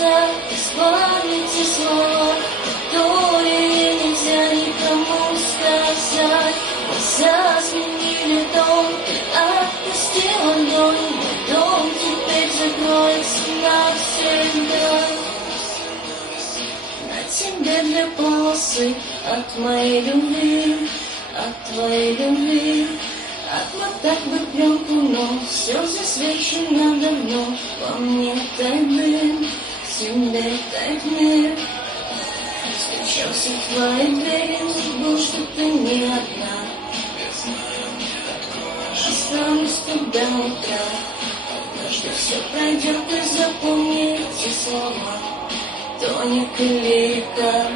голоса, из памяти слова, которые нельзя никому сказать. Глаза сменили тон, ты отпустил ладонь, мой дом теперь закроется навсегда. На тебе две полосы от моей любви, от твоей любви. Отмотать бы пленку, но все засвечено давно. Во мне тает дым, в тебе тает мир. Стучался в твои двери, забыл, что ты не одна. Останусь тут до утра. Однажды все пройдет, и запомни эти слова. Тоника лирика.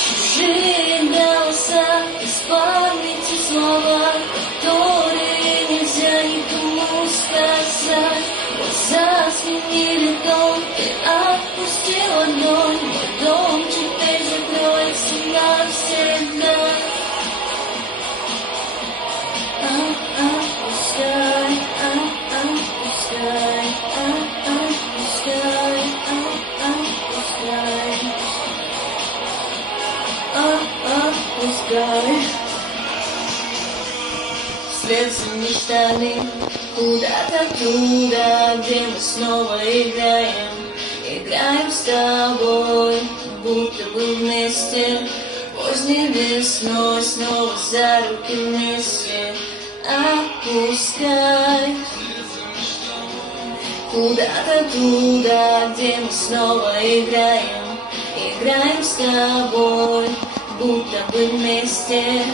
Чужие голоса, из памяти слова, которые нельзя никому сказать. Глаза сменили тон, ты отпустил ладонь, мой дом теперь закроется навсегда. Отпускай, отпускай, отпускай, отпускай. Отпускай. Вслед за мечтами куда-то туда, где мы снова играем. Играем с тобой, будто бы вместе. Поздней весной снова за руки вместе. Отпускай. Куда-то туда, где мы снова играем. Играем с тобой, будто бы вместе.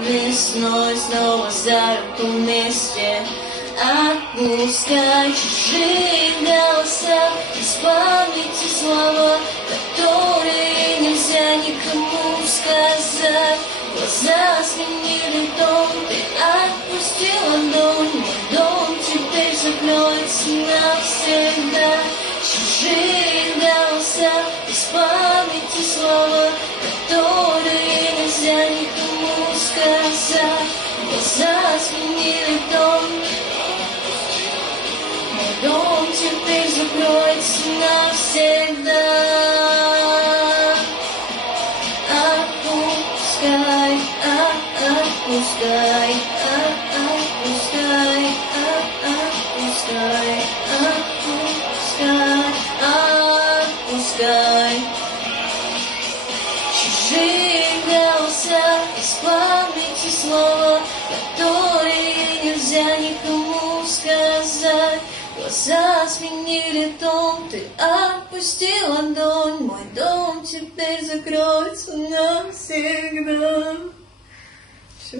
Весной снова за руку вместе. Отпускай чужие голоса, из памяти слова, которые нельзя никому сказать. Глаза сменили тон, ты отпустил ладонь, мой дом теперь закроется навсегда. Чужие голоса, из памяти слова, которые нельзя никому сказать. Глаза сменили тон, мой дом теперь закроется навсегда. Отпускай, отпускай, отпускай, отпускай, отпускай, отпускай. Чужие голоса, из памяти слова, которые нельзя никому сказать. Глаза сменили тон, ты отпустил ладонь, мой дом теперь закроется навсегда. Все.